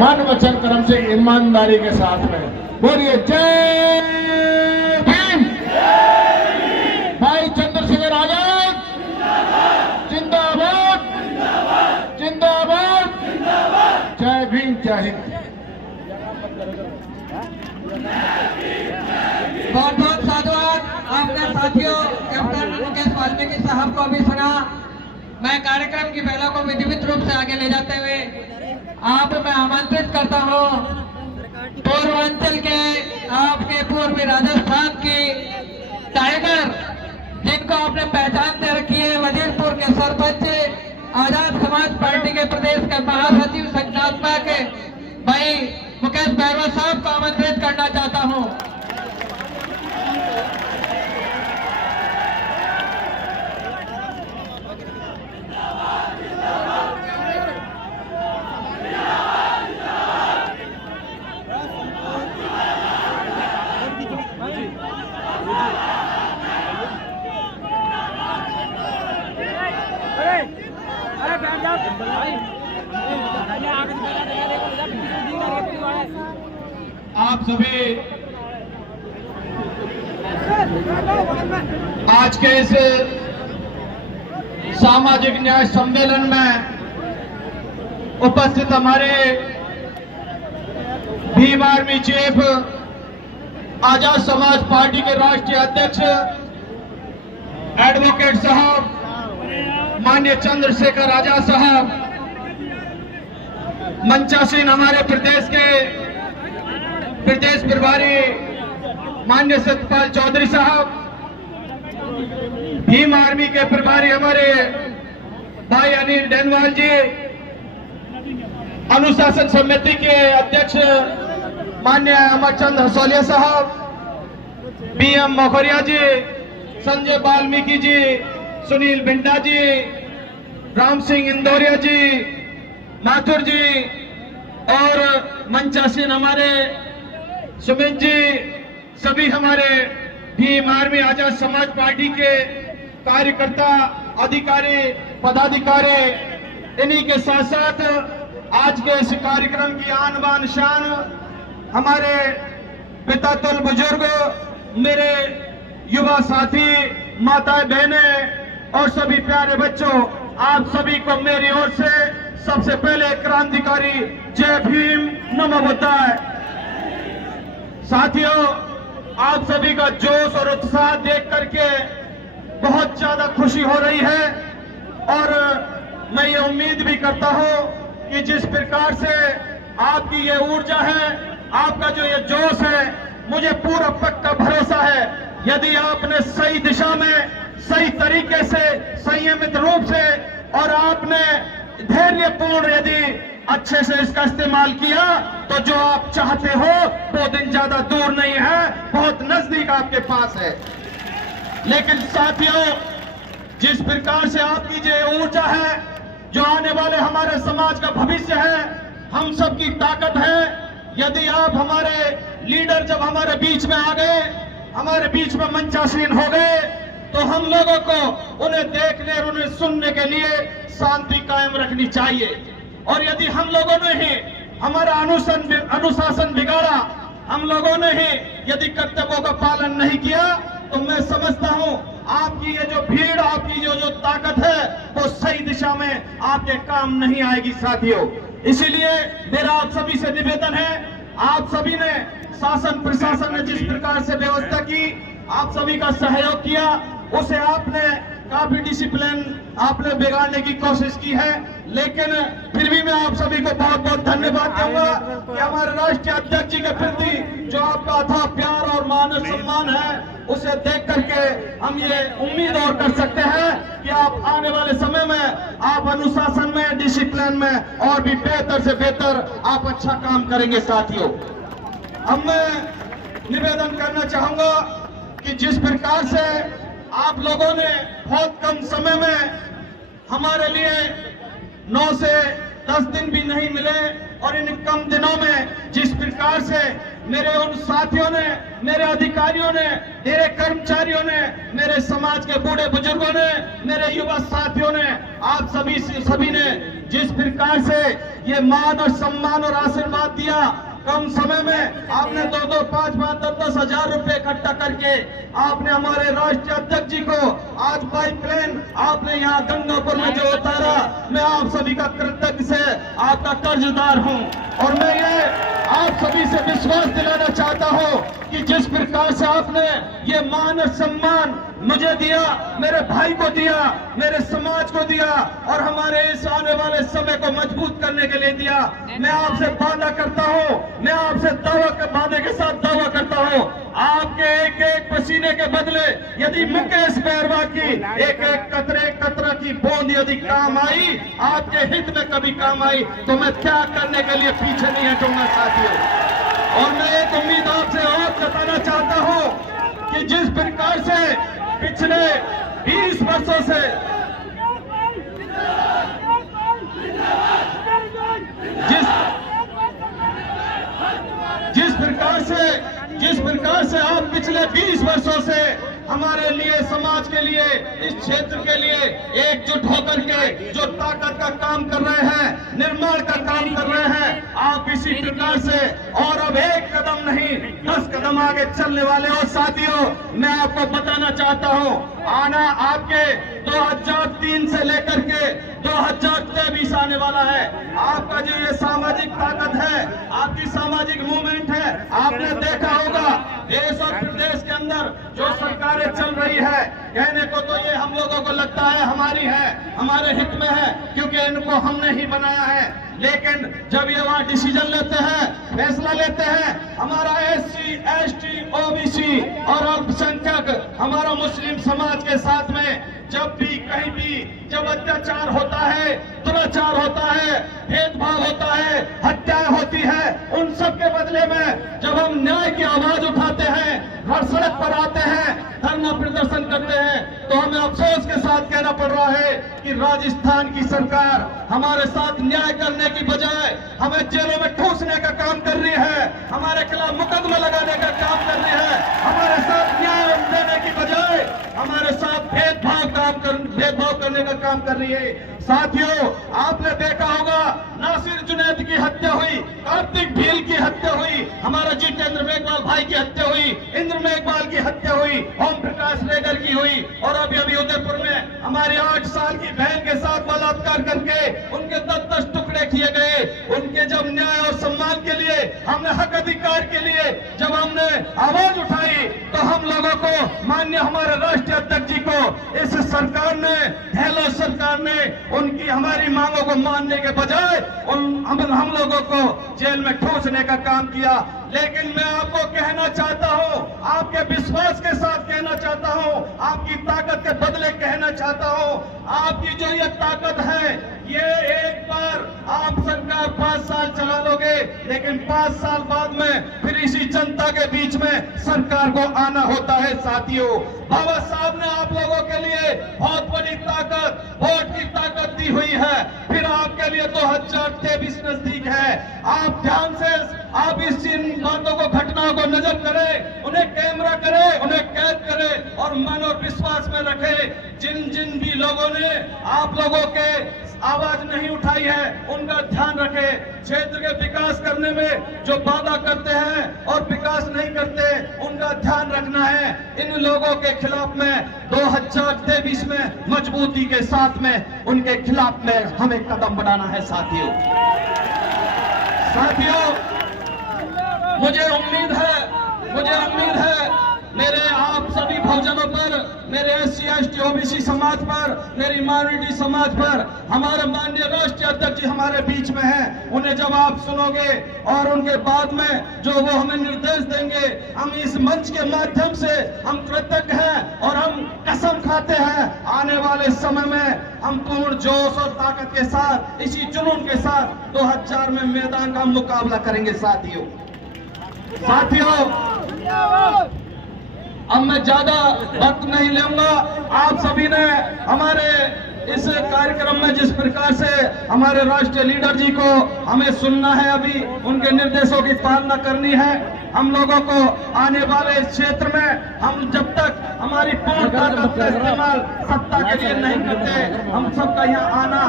मन वचन कर्म से ईमानदारी के साथ में बोलिए जय भीम। भाई चंद्रशेखर आजाद जिंदाबाद जिंदाबाद। जय भीम जय हिंद। बहुत बहुत साधुवाद। आपने साथियों कैप्टन मुकेश वाल्मीकि साहब को भी सुना। मैं कार्यक्रम की बेला को विधिवत रूप से आगे ले जाते हुए आप मैं आमंत्रित करता हूं पूर्वांचल के आपके पूर्वी राजस्थान की टाइगर जिनको आपने पहचान दे रखी है, वजीरपुर के सरपंच आजाद समाज पार्टी के प्रदेश के महासचिव संगठनात्मक भाई मुकेश बैरवा साहब को आमंत्रित करना चाहता हूं। आप सभी आज के इस सामाजिक न्याय सम्मेलन में उपस्थित हमारे Bhim army chief Azad Samaj party के राष्ट्रीय अध्यक्ष एडवोकेट साहब माननीय चंद्रशेखर आजाद साहब, मंचासीन हमारे प्रदेश के प्रदेश प्रभारी माननीय सत्यपाल चौधरी साहब, भीम आर्मी के प्रभारी हमारे भाई अनिल डेनवाल जी, अनुशासन समिति के अध्यक्ष माननीय अमरचंद हसौलिया साहब, बीएम मोखरिया जी, संजय वाल्मीकि जी, सुनील बिंडा जी, राम सिंह इंदौरिया जी, माथुर जी और मंचासीन हमारे सुमित जी, सभी हमारे भीम आर्मी आजाद समाज पार्टी के कार्यकर्ता, अधिकारी, पदाधिकारी, इन्हीं के साथ साथ आज के इस कार्यक्रम की आन बान शान हमारे पिता तुल बुजुर्ग, मेरे युवा साथी, माताएं बहनें और सभी प्यारे बच्चों, आप सभी को मेरी ओर से सबसे पहले क्रांतिकारी जय भीम नमो बुद्धाय। साथियों, आप सभी का जोश और उत्साह देख करके बहुत ज्यादा खुशी हो रही है और मैं ये उम्मीद भी करता हूं कि जिस प्रकार से आपकी ये ऊर्जा है, आपका जो ये जोश है, मुझे पूरा पक्का भरोसा है यदि आपने सही दिशा में, सही तरीके से, संयमित रूप से और आपने धैर्यपूर्ण यदि अच्छे से इसका इस्तेमाल किया तो जो आप चाहते हो वो दिन ज्यादा दूर नहीं है, बहुत नजदीक आपके पास है। लेकिन साथियों, जिस प्रकार से आपकी जो ऊर्जा है, जो आने वाले हमारे समाज का भविष्य है, हम सबकी ताकत है, यदि आप हमारे लीडर जब हमारे बीच में आ गए, हमारे बीच में मंचासीन हो गए, तो हम लोगों को उन्हें देखने और उन्हें सुनने के लिए शांति कायम रखनी चाहिए। और यदि हम लोगों ने ही हमारा अनुशासन बिगाड़ा, हम लोगों ने ही यदि कर्तव्यों का पालन नहीं किया, तो मैं समझता हूं आपकी ये जो भीड़, आपकी जो ताकत है, वो सही दिशा में आपके काम नहीं आएगी साथियों। इसीलिए मेरा आप सभी से निवेदन है, आप सभी ने शासन प्रशासन ने जिस प्रकार से व्यवस्था की, आप सभी का सहयोग किया, उसे आपने काफी डिसिप्लिन आपने बिगाड़ने की कोशिश की है। लेकिन फिर भी मैं आप सभी को बहुत बहुत धन्यवाद दूंगा कि हमारे राष्ट्रीय अध्यक्ष जी के प्रति जो आपका अथाह प्यार और मान सम्मान है, उसे देख करके हम ये उम्मीद और कर सकते हैं कि आप आने वाले समय में आप अनुशासन में, डिसिप्लिन में और भी बेहतर से बेहतर आप अच्छा काम करेंगे साथियों। अब मैं निवेदन करना चाहूंगा कि जिस प्रकार से आप लोगों ने बहुत कम समय में हमारे लिए 9 से 10 दिन भी नहीं मिले और इन कम दिनों में जिस प्रकार से मेरे उन साथियों ने, मेरे अधिकारियों ने, मेरे कर्मचारियों ने, मेरे समाज के बूढ़े बुजुर्गों ने, मेरे युवा साथियों ने, आप सभी ने जिस प्रकार से ये मान और सम्मान और आशीर्वाद दिया, कम समय में आपने 2-2, 5-5, 10-10 हजार रुपए इकट्ठा करके आपने हमारे राष्ट्रीय अध्यक्ष जी को आज पाइपलाइन आपने यहाँ गंगापुर में जो उतारा, मैं आप सभी का कृतज्ञ से आपका कर्जदार हूँ। और मैं ये आप सभी से विश्वास दिलाना चाहता हूँ कि जिस प्रकार से आपने ये मान और सम्मान मुझे दिया, मेरे भाई को दिया, मेरे समाज को दिया और हमारे इस आने वाले समय को मजबूत करने के लिए दिया, मैं आपसे वादा करता हूँ, मैं आपसे वादे के साथ दावा करता हूँ, आपके एक एक पसीने के बदले यदि मुकेश बैरवा की एक एक कतरा की बूंद यदि काम आई, आपके हित में कभी काम आई, तो मैं त्याग करने के लिए पीछे नहीं हटूंगा साथियों। और मैं एक उम्मीद आपसे और जताना चाहता हूँ कि जिस प्रकार से पिछले 20 वर्षों से जिस प्रकार से आप पिछले 20 वर्षों से हमारे लिए, समाज के लिए, इस क्षेत्र के लिए एकजुट होकर के जो ताकत का काम कर रहे हैं, निर्माण का काम कर रहे हैं, आप इसी प्रकार से और अब एक कदम नहीं 10 कदम आगे चलने वाले हो साथियों। मैं आपको बताना चाहता हूं, आना आपके 2003 से लेकर के 2023 आने वाला है। आपका जो ये सामाजिक ताकत है, आपकी सामाजिक मूवमेंट है, आपने देखा होगा देश और प्रदेश के अंदर जो सरकारें चल रही है, कहने को तो ये हम लोगों को लगता है हमारी है, हमारे हित में है, क्योंकि इनको हमने ही बनाया है। लेकिन जब ये वहाँ डिसीजन लेते हैं, फैसला लेते हैं, हमारा SC, ST, OBC और अल्पसंख्यक, हमारा मुस्लिम समाज के साथ में जब भी कहीं भी जब अत्याचार होता है, दुराचार होता है, भेदभाव होता है, हत्याएं होती है, उन सब के बदले में जब हम न्याय की आवाज उठाते हैं, हर सड़क पर आते हैं, धरना प्रदर्शन करते हैं, तो हमें अफसोस के साथ कहना पड़ रहा है कि राजस्थान की सरकार हमारे साथ न्याय करने की बजाय हमें जेलों में ठूसने का काम कर रही है, हमारे खिलाफ मुकदमा लगाने का काम कर रही है, हमारे साथ न्याय देने की बजाय हमारे साथ भेदभाव करने का काम कर रही है। साथियों, आपने देखा होगा नासिर जुनैद की हत्या हुई, कार्तिक भील की हत्या हुई, हमारा जितेंद्र मेघवाल भाई की हत्या हुई, इंद्र मेघवाल की हत्या हुई, ओम प्रकाश रेगर की हुई, और अभी उदयपुर में हमारी 8 साल की बहन के साथ बलात्कार करके उनके 10-10 टुकड़े किए गए। उनके जब न्याय और सम्मान के लिए, हमने हक अधिकार के लिए जब हमने आवाज उठाई, तो हम लोगों को माननीय हमारे राष्ट्रीय अध्यक्ष जी को इस सरकार ने, गहलोत सरकार ने उनकी हमारी मांगों को मानने के बजाय हम लोगों को जेल में ठूसने का काम किया। लेकिन मैं आपको कहना चाहता हूं, आपके विश्वास के साथ कहना चाहता हूं, आपकी ताकत के बदले कहना चाहता हूं, आपकी जो ये ताकत है, ये एक बार आप सरकार 5 साल चला लोगे, लेकिन 5 साल बाद में फिर इसी जनता के बीच में सरकार को आना होता है साथियों। बाबा साहब ने आप लोगों के लिए बहुत बड़ी ताकत, वोट की ताकत दी हुई है, फिर आपके लिए 2023 नजदीक है। आप ध्यान से आप इस इन बातों को, घटनाओं को नजर करें, उन्हें कैमरा करें, उन्हें कैद करें और मन और विश्वास में रखें। जिन जिन भी लोगों ने आप लोगों के आवाज नहीं उठाई है, उनका ध्यान रखें। क्षेत्र के विकास करने में जो वादा करते हैं और विकास नहीं करते, उनका ध्यान रखना है। इन लोगों के खिलाफ में 2023 में मजबूती के साथ में उनके खिलाफ में हमें कदम बढ़ाना है साथियों। मुझे उम्मीद है मेरे आप सभी बहुजनों पर, मेरे SC, ST, OBC समाज पर, मेरी माइनॉरिटी समाज पर, हमारे माननीय राष्ट्रीय अध्यक्ष जी हमारे बीच में हैं। उन्हें जब आप सुनोगे और उनके बाद में जो वो हमें निर्देश देंगे, हम इस मंच के माध्यम से हम कृतज्ञ हैं और हम कसम खाते हैं आने वाले समय में हम पूर्ण जोश और ताकत के साथ, इसी जुनून के साथ 2000 में मैदान का मुकाबला करेंगे साथियों। अब मैं ज्यादा वक्त नहीं लूंगा। आप सभी ने हमारे इस कार्यक्रम में जिस प्रकार से हमारे राष्ट्रीय लीडर जी को हमें सुनना है, अभी उनके निर्देशों की पालना करनी है। हम लोगों को आने वाले इस क्षेत्र में हम जब तक हमारी पूर्ण ताकत का इस्तेमाल सत्ता के लिए नहीं करते, हम सबका यहाँ आना